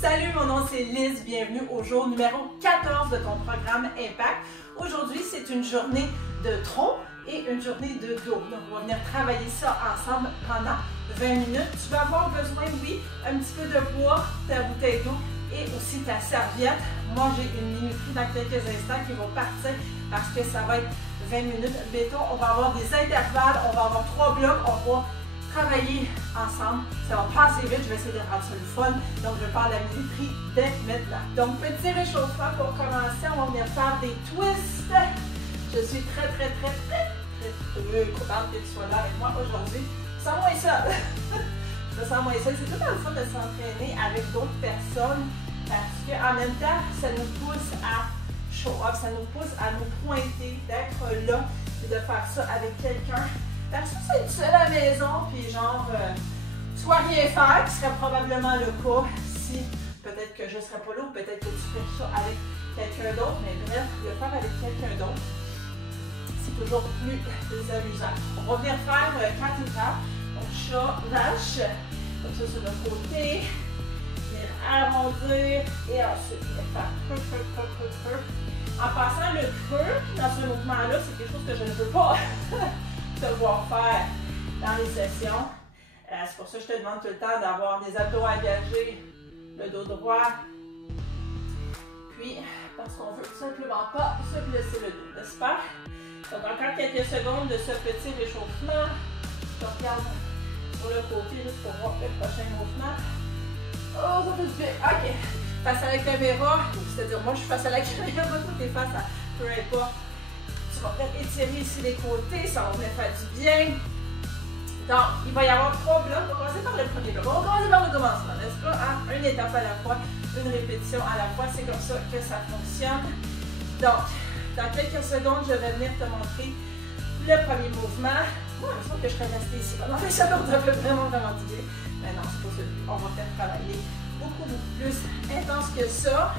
Salut, mon nom c'est Liz, bienvenue au jour numéro 14 de ton programme Impact. Aujourd'hui, c'est une journée de tronc et une journée de dos. Donc, on va venir travailler ça ensemble pendant 20 minutes. Tu vas avoir besoin, oui, un petit peu de poids, ta bouteille d'eau et aussi ta serviette. Moi, j'ai une minuterie dans quelques instants qui va partir parce que ça va être 20 minutes. Mettons, on va avoir des intervalles, on va avoir 3 blocs, on va travailler ensemble. Ça va passer vite, je vais essayer de rendre ça le fun. Donc, je parle de la minuterie dès maintenant. Donc, petit réchauffement pour commencer. On va venir faire des twists. Je suis très contente que tu sois là avec moi aujourd'hui. Je me sens moins seule. Je me sens moins seule. C'est tout le fun de s'entraîner avec d'autres personnes parce qu'en même temps, ça nous pousse à show up, ça nous pousse à nous pointer, d'être là et de faire ça avec quelqu'un. Parce que c'est seul à la maison, puis genre, soit rien faire, qui serait probablement le cas si peut-être que je ne serais pas là, ou peut-être que tu fais ça avec quelqu'un d'autre, mais bref, le faire avec quelqu'un d'autre, c'est toujours plus amusant. On va venir faire 4 étapes, donc chat, vache, comme ça sur le côté, venir arrondir, et ensuite venir faire creux. En passant le creux, dans ce mouvement-là, c'est quelque chose que je ne veux pas te voir faire dans les sessions. C'est pour ça que je te demande tout le temps d'avoir des abdos engagés, le dos droit. Puis, parce qu'on veut simplement pas se blesser le dos, n'est-ce pas? Donc, encore quelques secondes de ce petit réchauffement. Je regarde sur le côté juste pour voir le prochain mouvement. Oh, ça fait du bien. OK. Face à la caméra, c'est-à-dire moi je suis face à la caméra, toi t'es face à peu importe. Tu vas peut-être étirer ici les côtés, ça va venir faire du bien. Donc, il va y avoir 3 blocs. On va commencer par le premier bloc. On va commencer par le commencement, n'est-ce pas? Hein? Une étape à la fois, une répétition à la fois. C'est comme ça que ça fonctionne. Donc, dans quelques secondes, je vais venir te montrer le premier mouvement. Moi, je pense que je serais restée ici. Non, mais ça devrait vraiment du bien. Mais non, c'est pas celui. On va peut-être travailler beaucoup plus intense que ça.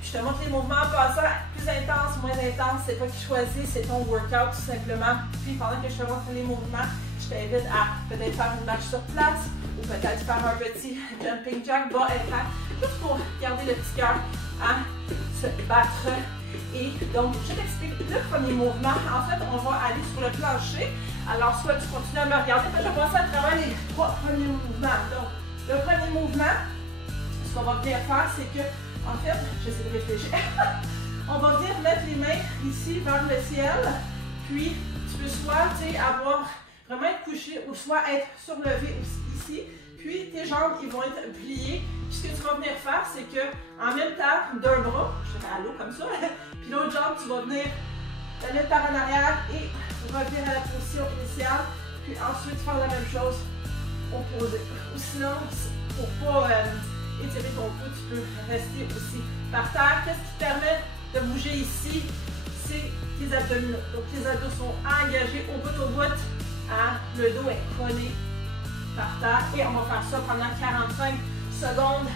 Je te montre les mouvements en passant, plus intense, moins intense, c'est toi qui choisis, c'est ton workout tout simplement. Puis pendant que je te montre les mouvements, je t'invite à peut-être faire une marche sur place ou peut-être faire un petit jumping jack bas impact, juste pour garder le petit cœur à se battre. Et donc, je t'explique le premier mouvement. En fait, on va aller sur le plancher. Alors, soit tu continues à me regarder, mais je vais passer à travers les 3 premiers mouvements. Donc, le premier mouvement, ce qu'on va venir faire, c'est que, en fait, j'essaie de réfléchir. On va venir mettre les mains ici vers le ciel, puis tu peux soit avoir vraiment être couché ou soit être surlevé ici, puis tes jambes ils vont être pliées. Puis ce que tu vas venir faire, c'est que en même temps d'un bras, je te mets à l'eau comme ça, puis l'autre jambe, tu vas venir la mettre par en arrière et revenir à la position initiale, puis ensuite faire la même chose opposée. Ou sinon, pour pas étirer ton cou, tu peux rester aussi par terre. Qu'est-ce qui te permet de bouger ici? C'est tes abdominaux. Donc tes abdos sont engagés au bout. Hein? Le dos est collé par terre. Et on va faire ça pendant 45 secondes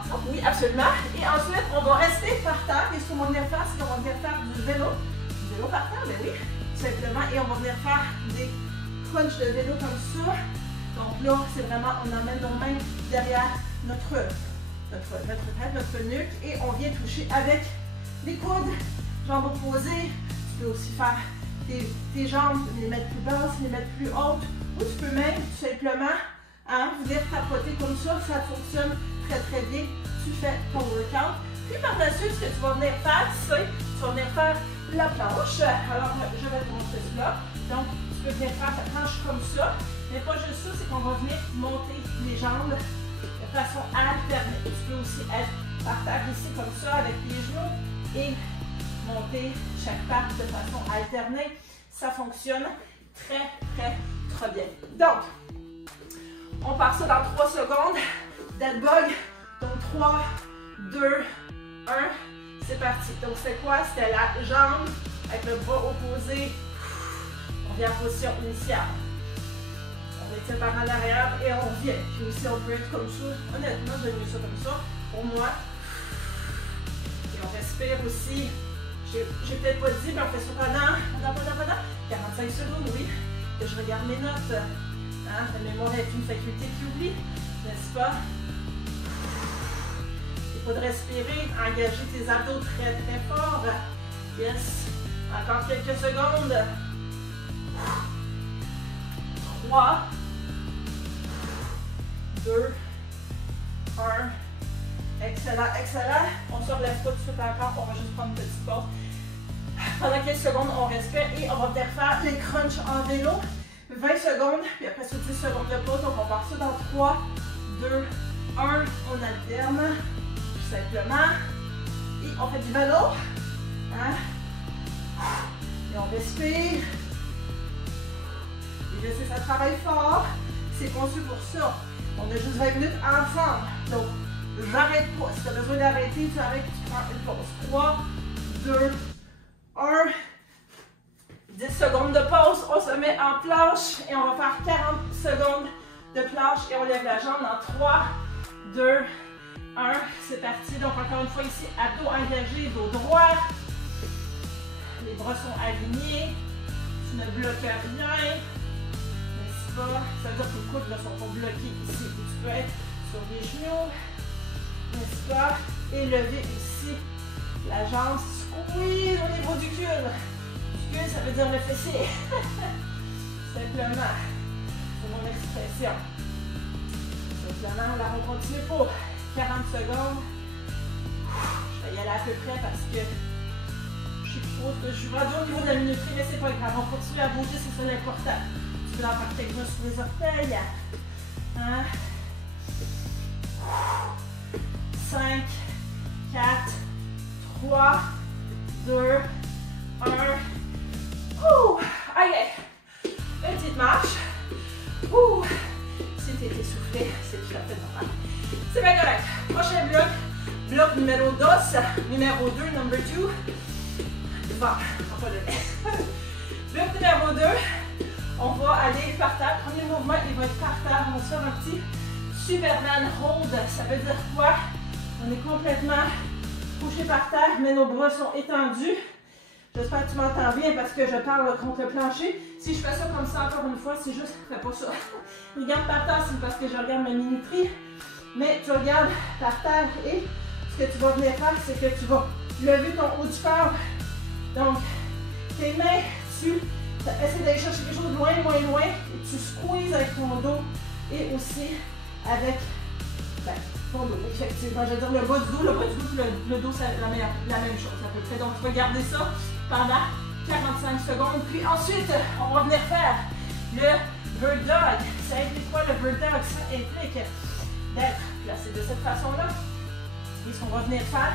ensemble. Oui, absolument. Et ensuite, on va rester par terre. Et ce qu'on va venir faire, c'est qu'on va venir faire du vélo. Du vélo par terre, mais oui, tout simplement. Et on va venir faire des crunchs de vélo comme ça. Donc là, c'est vraiment, on emmène nos mains derrière notre tête, notre nuque et on vient toucher avec les coudes, jambes opposées. Tu peux aussi faire tes jambes, les mettre plus basses, les mettre plus hautes, ou tu peux même tout simplement venir tapoter comme ça, ça fonctionne très bien. Tu fais ton workout. Puis par la suite, ce que tu vas venir faire, c'est tu vas venir faire la planche. Alors, je vais te montrer cela. Donc, tu peux venir faire ta planche comme ça. Mais pas juste ça, c'est qu'on va venir monter les jambes de façon alternée. Tu peux aussi être par terre ici comme ça avec les genoux et monter chaque patte de façon alternée. Ça fonctionne très bien. Donc, on part ça dans 3 secondes. Dead bug. Donc 3, 2, 1. C'est parti. Donc c'est quoi? C'était la jambe avec le bras opposé. On vient en position initiale. On étire par en arrière et on vient. Puis aussi, on peut être comme ça. Honnêtement, j'aime mieux ça comme ça. Pour moi. Et on respire aussi. J'ai peut-être pas dit, mais on fait ça pendant 45 secondes, oui. Que je regarde mes notes. Hein? La mémoire est une faculté qui oublie, n'est-ce pas? faut de respirer, engager tes abdos très très fort. Yes. Encore quelques secondes. 3, 2, 1. Excellent, excellent. On ne se relève pas tout de suite encore, on va juste prendre une petite pause. Pendant quelques secondes, on respire et on va venir faire les crunchs en vélo. 20 secondes, puis après ça, 10 secondes de pause. Donc, on part ça dans 3, 2, 1. On alterne, tout simplement. Et on fait du vélo. Hein? Et on respire. Et je sais, ça travaille fort. C'est conçu pour ça. On a juste 20 minutes ensemble. Donc, j'arrête pas. Si tu as besoin d'arrêter, tu arrêtes, tu prends une pause. 3, 2, 1. 10 secondes de pause. On se met en planche et on va faire 40 secondes de planche et on lève la jambe dans 3, 2, 1. C'est parti. Donc, encore une fois ici, abdos engagés, dos droit. Les bras sont alignés. Tu ne bloques rien. N'est-ce pas? Ça veut dire que les coudes ne sont pas bloqués ici. Tu peux être sur les genoux. N'est-ce pas? Et lever ici la jambe. Squeeze au niveau du cul. Du cul, ça veut dire le fessier. Simplement. C'est mon expression. Simplement, là, on continue pour 40 secondes. Je vais y aller à peu près parce que je suis rendu au niveau de la minuterie, mais c'est pas grave. On continue à bouger, c'est ça l'important. Tu peux en faire quelques-uns sur les orteils. Hein? 5, 4, 3, 2, 1. Ouh! OK. Une petite marche. Ouh! Si tu es essoufflé, c'est tout à fait normal. C'est bien correct. Prochain bloc. Bloc numéro 2. Numéro 2, number 2. Bon, on va le mettre. Bloc numéro 2, on va aller par terre. Premier mouvement, il va être par terre. On va se faire un petit Superman hold. Ça veut dire quoi? On est complètement couché par terre, mais nos bras sont étendus. J'espère que tu m'entends bien parce que je parle contre le plancher. Si je fais ça comme ça encore une fois, c'est juste, fais pas ça. Regarde par terre, c'est parce que je regarde ma minuterie. Mais tu regardes par terre et ce que tu vas venir faire, c'est que tu vas lever ton haut du corps. Donc, tes mains, tu essaies d'aller chercher quelque chose de loin, et tu squeezes avec ton dos et aussi avec ton dos. Effectivement, je veux dire le bas du dos, le dos, c'est la même chose à peu près. Donc, tu vas garder ça pendant 45 secondes. Puis ensuite, on va venir faire le bird dog. Ça implique quoi le bird dog? Ça implique d'être placé de cette façon-là. Et ce qu'on va venir faire,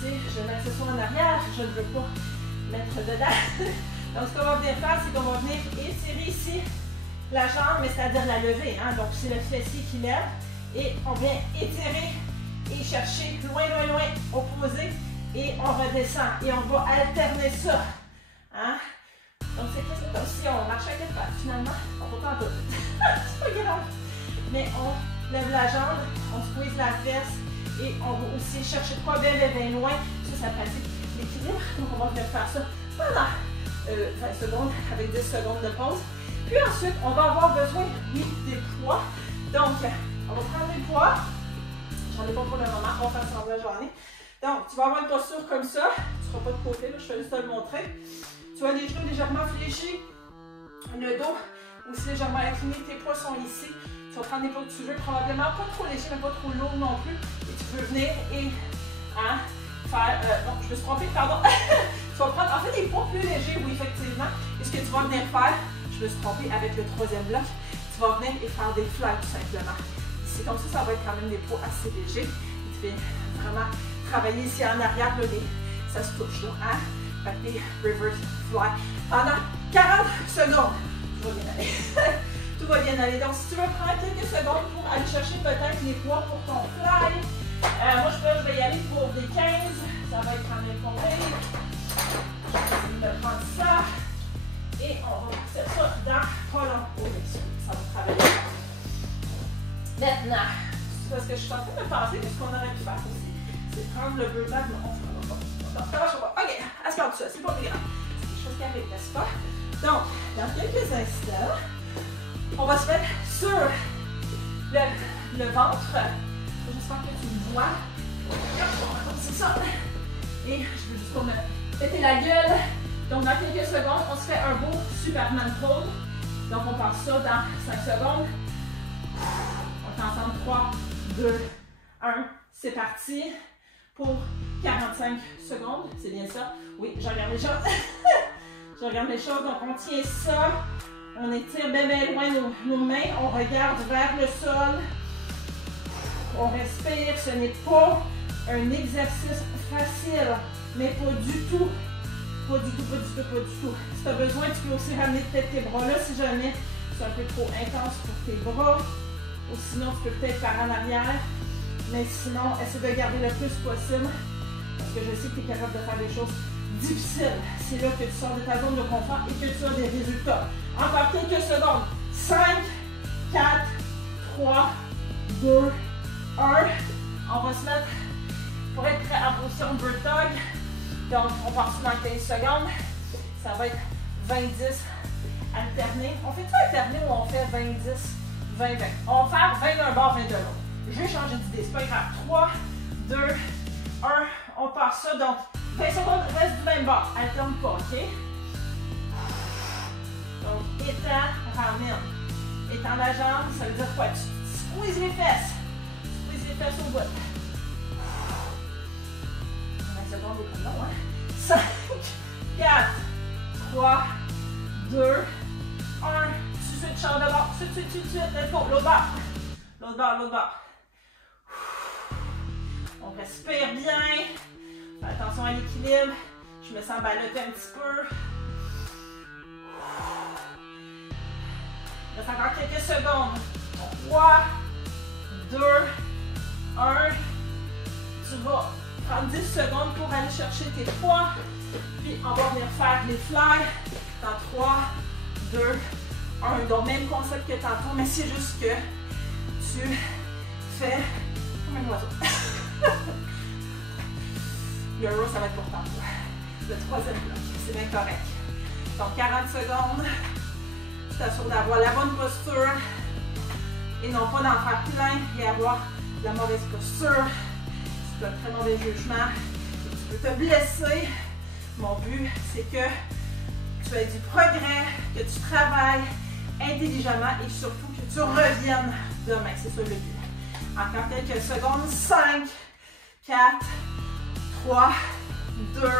c'est, je mets ce soit en arrière, je ne veux pas mettre dedans. Donc, ce qu'on va venir faire, c'est qu'on va venir étirer ici la jambe, mais c'est-à-dire la lever. Hein? Donc, c'est le fessier qui lève. Et on vient étirer et chercher loin, opposé. Et on redescend. Et on va alterner ça. Hein? Donc, c'est comme si on marche à quatre pattes. Finalement, on va pas en tout. C'est pas grave. Mais on lève la jambe, on squeeze la fesse. Et on va aussi chercher quoi bien loin. Ça pratique l'équilibre. Donc, on va venir faire ça pendant 20 secondes avec 10 secondes de pause. Puis ensuite, on va avoir besoin, oui, des poids. Donc, on va prendre des poids. J'en ai pas pour le moment, on va faire semblant j'en ai. Donc, tu vas avoir une posture comme ça. Tu ne seras pas de côté, là, je fais juste te le montrer. Tu as les genoux légèrement fléchis. Le dos aussi légèrement incliné. Tes poids sont ici. Tu vas prendre des poids que tu veux, probablement pas trop léger, mais pas trop lourd non plus. Et tu peux venir et faire... non, je me suis trompée, pardon. Tu vas prendre en fait des poids plus légers, oui, effectivement. Et ce que tu vas venir faire, je me suis trompée avec le troisième bloc, tu vas venir et faire des fly tout simplement. C'est comme ça va être quand même des poids assez légers. Et tu fais vraiment travailler ici en arrière, là, ça se touche là, hein? Fait des reverse fly pendant 40 secondes. Tout va bien aller. Tout va bien aller. Donc, si tu veux prendre quelques secondes pour aller chercher peut-être les poids pour ton fly, moi je vais y aller pour des 15. Ça va être quand même pas pire. Je vais prendre ça. Et on va faire ça dans pas long. Oh, ça va travailler. Maintenant, c'est parce que je suis en train de penser que ce qu'on aurait pu faire aussi, c'est prendre le bird dog, mais on ne fera pas. Non, ça marche pas. Ok, asseoir tout ça, c'est pas grave. C'est quelque chose qui arrive, n'est-ce pas? Donc, dans quelques instants, on va se mettre sur le ventre. J'espère que tu me vois. sol. Et je veux juste pas me péter la gueule. Donc, dans quelques secondes, on se fait un beau Superman pose. Donc, on part ça dans 5 secondes. On fait ensemble 3, 2, 1. C'est parti pour 45 secondes. C'est bien ça? Oui, je regarde les choses. Je regarde les choses. Donc, on tient ça. On étire bien, bien loin nos mains. On regarde vers le sol. On respire. Ce n'est pas un exercice facile, mais pas du tout. Pas du tout, pas du tout, pas du tout. Si tu as besoin, tu peux aussi ramener peut-être tes bras là si jamais c'est un peu trop intense pour tes bras. Ou sinon, tu peux peut-être faire en arrière. Mais sinon, essaie de garder le plus possible. Parce que je sais que tu es capable de faire des choses difficiles. C'est là que tu sors de ta zone de confort et que tu as des résultats. Encore quelques secondes. 5, 4, 3, 2, 1. On va se mettre pour être prêt en position bird dog. Donc, on part dans 15 secondes. Ça va être 20-10 alterné. On fait-tu alterné ou on fait 20-10, 20-20? On va faire 20 d'un bord, 20 de l'autre. Je vais changer d'idée, c'est pas grave. 3, 2, 1. On part ça. Donc, 20 secondes, reste du même bord. Alterne pas, OK? Donc, étends, ramène. Étends la jambe, ça veut dire quoi? Tu squeezes les fesses. Squeeze les fesses au bout. 20 secondes, c'est comme long, hein? 5, 4, 3, 2, 1. Tu switches de bord. Suite. Let's go. L'autre bord. L'autre bord, l'autre bord. On respire bien. Fais attention à l'équilibre. Je me sens ballotter un petit peu. Il reste encore quelques secondes. 3, 2, 1. Tu vas prendre 10 secondes pour aller chercher tes poids. Puis on va venir faire les fly dans 3, 2, 1. Donc même concept que tantôt, mais c'est juste que tu fais comme un oiseau. Le row, ça va être pour tantôt. Le troisième bloc, c'est bien correct. Donc 40 secondes. Tu t'assures d'avoir la bonne posture et non pas d'en faire plein et avoir la mauvaise posture. Tu as un très mauvais jugement. Tu peux te blesser. Mon but, c'est que tu aies du progrès, que tu travailles intelligemment et surtout que tu reviennes demain. C'est ça le but. Encore quelques secondes. 5, 4, 3, 2,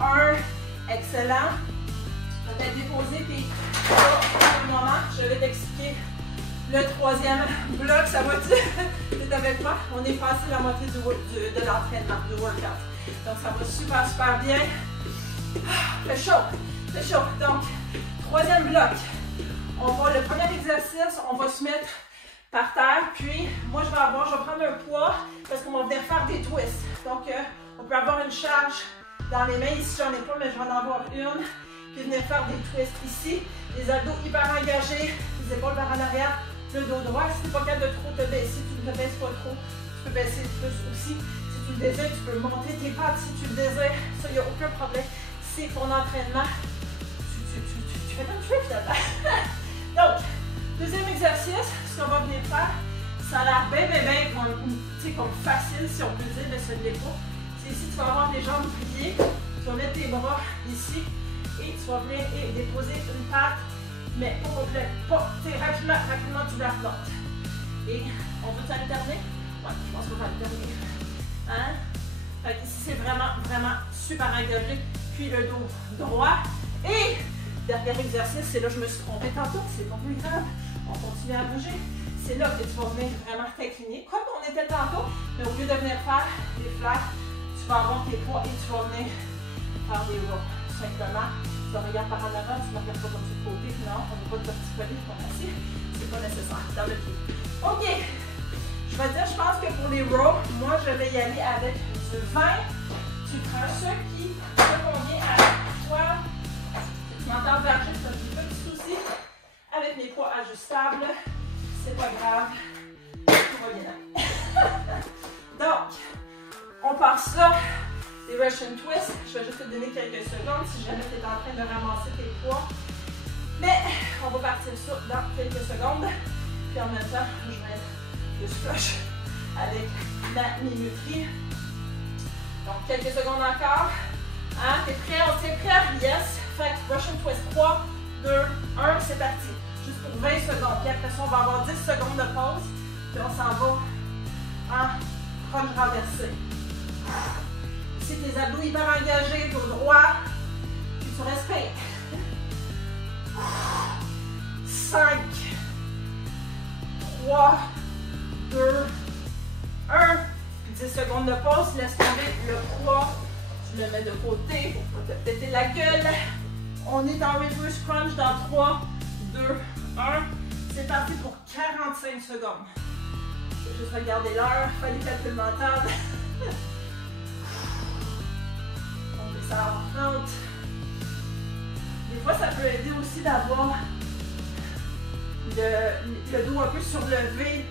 1. Excellent. Tu vas peut-être déposer tes bras pour un moment. Je vais t'expliquer le troisième bloc. Ça va-tu? Tu es avec moi? On est passé la moitié de l'entraînement, du workout. Donc, ça va super, super bien. Fait chaud. Fait chaud. Donc, troisième bloc. Le premier exercice, on va se mettre par terre. Puis, moi, je vais prendre un poids parce qu'on va venir faire des twists. Donc, on peut avoir une charge dans les mains. Ici, j'en ai pas, mais je vais en avoir une. Puis, venir faire des twists ici. Les abdos hyper engagés. Les épaules vers en arrière. Le dos droit. Si tu n'es pas capable de trop te baisser, tu ne te baisses pas trop. Tu peux baisser plus aussi. Si tu le désires, tu peux monter tes pattes si tu le désires. Ça, il n'y a aucun problème. C'est ton entraînement. Tu fais comme tu veux finalement. Donc, deuxième exercice, ce qu'on va venir faire, ça a l'air bien comme facile, si on peut dire, mais ce n'est pas. C'est ici, tu vas avoir tes jambes pliées, tu vas mettre tes bras ici et tu vas venir déposer une patte, mais pas complète. Rapidement, tu la flottes. Et on veut alterner? Ouais, je pense qu'on va alterner. Hein? Fait qu'ici, c'est vraiment super engagé. Puis le dos droit. Et dernier exercice, c'est là que je me suis trompée tantôt, c'est pas plus grave. On continue à bouger. C'est là que tu vas venir vraiment t'incliner, comme on était tantôt, mais au lieu de venir faire des flags, tu vas avoir tes poids et tu vas venir faire des rows. Simplement, tu te regardes par en avant, tu ne regardes pas comme du côté. Non, on n'est pas de petit poignet comme assis. C'est pas nécessaire. Dans le pied. OK. Je vais dire, je pense que pour les rows, moi, je vais y aller avec du 20. Tu prends ce qui te convient à toi. Tu m'entends verger, c'est un petit souci. Avec mes poids ajustables, c'est pas grave. Tout va bien. Donc, on part ça. Les Russian twists. Je vais juste te donner quelques secondes si jamais tu es en train de ramasser tes poids. Mais on va partir ça dans quelques secondes. Puis en même temps, je vais être plus flush avec ma minuterie. Donc, quelques secondes encore. Hein? T'es prêt? On s'est prêt? Yes. Fait que Russian twist. 3, 2, 1, c'est parti. Juste pour 20 secondes. Puis après ça, on va avoir 10 secondes de pause. Puis on s'en va en crunch renversé. Si tes abdos hyper engagés, dos droit, puis tu respires. 5, 3, 2, 1. 10 secondes de pause, laisse tomber le poids. Tu le mets de côté pour ne pas te péter la gueule. On est en reverse crunch dans 3, 2, 1. C'est parti pour 45 secondes. Je vais juste regarder l'heure, faire les calculs mentaux. On descend en 30. Des fois, ça peut aider aussi d'avoir le dos un peu surlevé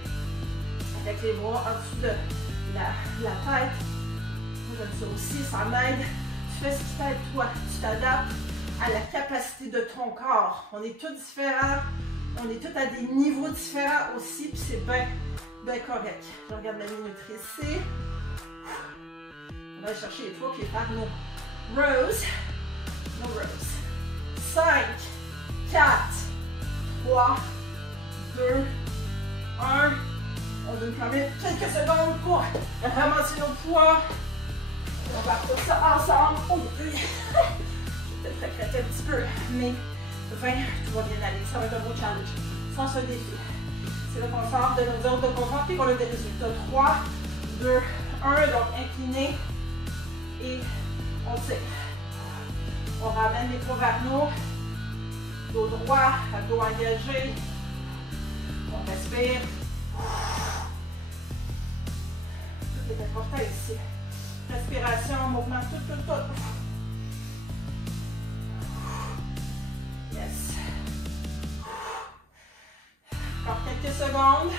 avec les bras en dessous de la tête. Moi, j'aime ça aussi, ça m'aide. Tu fais ce qui t'aide toi. Tu t'adaptes à la capacité de ton corps. On est tous différents. On est tous à des niveaux différents aussi, puis c'est bien correct. Je regarde la minute ici. On va aller chercher les 3 pieds par nos rows. Nos rows. 5, 4, 3, 2, 1. On donne quand même quelques secondes pour ramasser nos poids. On va faire ça ensemble. Oh, oui. Je vais peut-être regretter un petit peu, mais 20, tout va bien aller. Ça va être un beau challenge. Sans un défi. C'est là qu'on sort de nos zones de confort et qu'on a des résultats. 3, 2, 1. Donc incliné. Et on tire. On ramène les poids vers nous. Dos droit, abdos engagés. On respire. Tout est important ici. Respiration, mouvement, tout. Yes. Encore quelques secondes.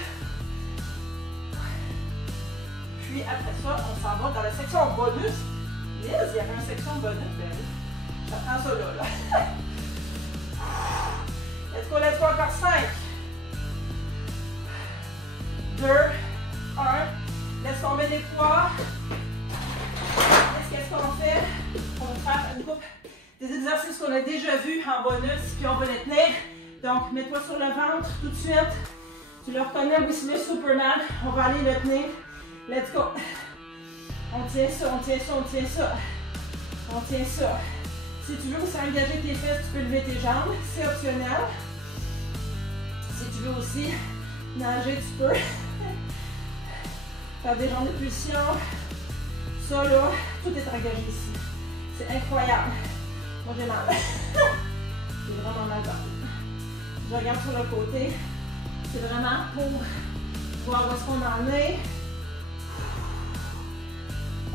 Puis après ça, on s'en va dans la section bonus. Liz, il y avait une section bonus, ben oui. J'apprends ça là. Let's go, encore 5. 2, 1. Laisse tomber les poids. Qu'est-ce qu'on fait? On va faire une coupe des exercices qu'on a déjà vus en bonus, puis on va les tenir. Donc, mets-toi sur le ventre tout de suite. Tu le reconnais, Whistler Superman. On va aller le tenir. Let's go. On tient ça, on tient ça, on tient ça. On tient ça. Si tu veux aussi engager tes fesses, tu peux lever tes jambes. C'est optionnel. Si tu veux aussi nager, tu peux. Faire des jambes de pulsion. Ça là, tout est engagé ici. C'est incroyable. Moi j'ai mal. J'ai vraiment mal partout. Je regarde sur le côté. C'est vraiment pour voir où est-ce qu'on en est.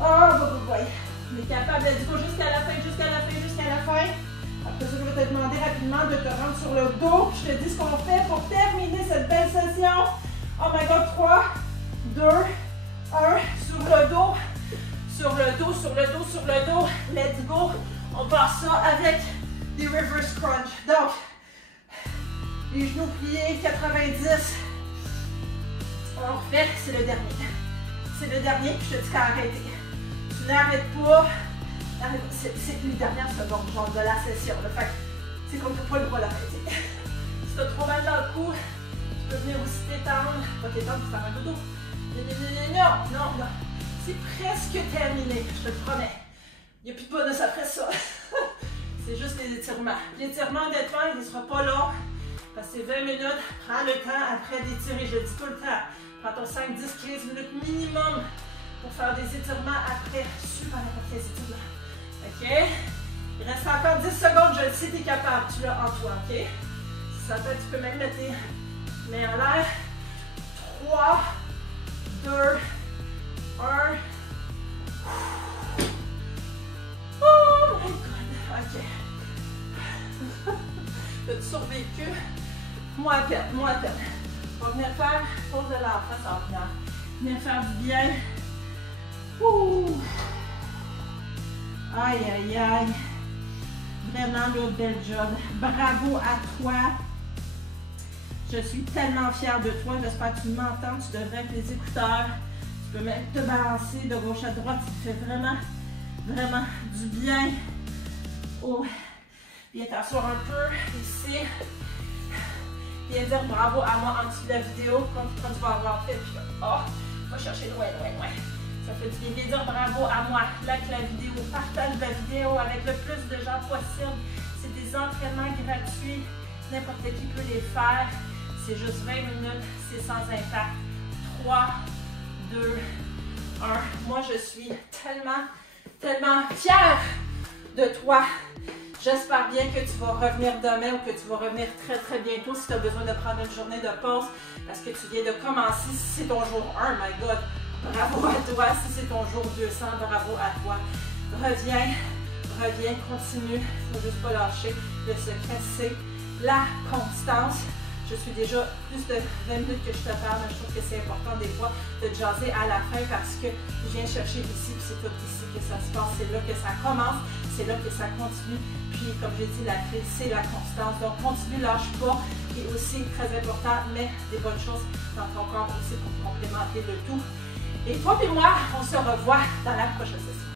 Oh, boy. On est capable de go jusqu'à la fin, jusqu'à la fin, jusqu'à la fin. Après ça, je vais te demander rapidement de te rendre sur le dos. Je te dis ce qu'on fait pour terminer cette belle session. Oh my god, 3, 2, 1. Sur le dos. Sur le dos, sur le dos, sur le dos. Let's go. On passe ça avec des reverse crunch. Donc, les genoux pliés, 90. On refait, c'est le dernier. C'est le dernier, puis je te dis qu'à arrêter. Tu n'arrêtes pas. C'est les dernières secondes genre, de la session. Là. Fait c'est qu'on ne peut pas le droit d'arrêter. Si tu as trop mal dans le cou, tu peux venir aussi t'étendre. Pas t'étendre pour faire un dodo. Non. C'est presque terminé, je te le promets. Il n'y a plus de bonus après ça. C'est juste les étirements. L'étirement d'étirement, il ne sera pas long. Parce que c'est 20 minutes. Prends le temps après d'étirer. Je le dis tout le temps. Prends ton 5, 10, 15 minutes minimum pour faire des étirements après. Super important les étirements. OK? Il reste encore 10 secondes. Je le sais, tu es capable. Tu l'as en toi. OK? Si ça peut, tu peux même mettre tes mains en l'air. 3, 2, 1. Oh my god. OK. T'as-tu survécu? Moi à peine. On va venir faire pause de l'enfant en venant. Venir faire du bien. Ouh. Aïe. Vraiment, là, bel job. Bravo à toi. Je suis tellement fière de toi. J'espère que tu m'entends. Tu devrais être les écouteurs. Tu Tu peux même te balancer de gauche à droite, ça te fait vraiment, vraiment du bien. Oh. Viens t'asseoir un peu ici. Viens dire bravo à moi en dessous de la vidéo quand tu vas avoir fait. Puis, oh, va chercher loin. Ça fait du bien. Viens dire bravo à moi. Like la vidéo, partage la vidéo avec le plus de gens possible. C'est des entraînements gratuits. N'importe qui peut les faire. C'est juste 20 minutes. C'est sans impact. 3, 2, 1. Moi, je suis tellement, tellement fière de toi. J'espère bien que tu vas revenir demain ou que tu vas revenir très très bientôt si tu as besoin de prendre une journée de pause parce que tu viens de commencer. Si c'est ton jour 1, my God, bravo à toi. Si c'est ton jour 200, bravo à toi. Reviens, continue. Il ne faut juste pas lâcher. Le secret, c'est la constance. Je suis déjà plus de 20 minutes que je te parle, mais je trouve que c'est important des fois de jaser à la fin parce que je viens chercher ici, puis c'est tout ici que ça se passe, c'est là que ça commence, c'est là que ça continue. Puis comme j'ai dit, la clé, c'est la constance. Donc continue, lâche pas. Et aussi, très important, mets des bonnes choses dans ton corps aussi pour complémenter le tout. Et toi et moi, on se revoit dans la prochaine session.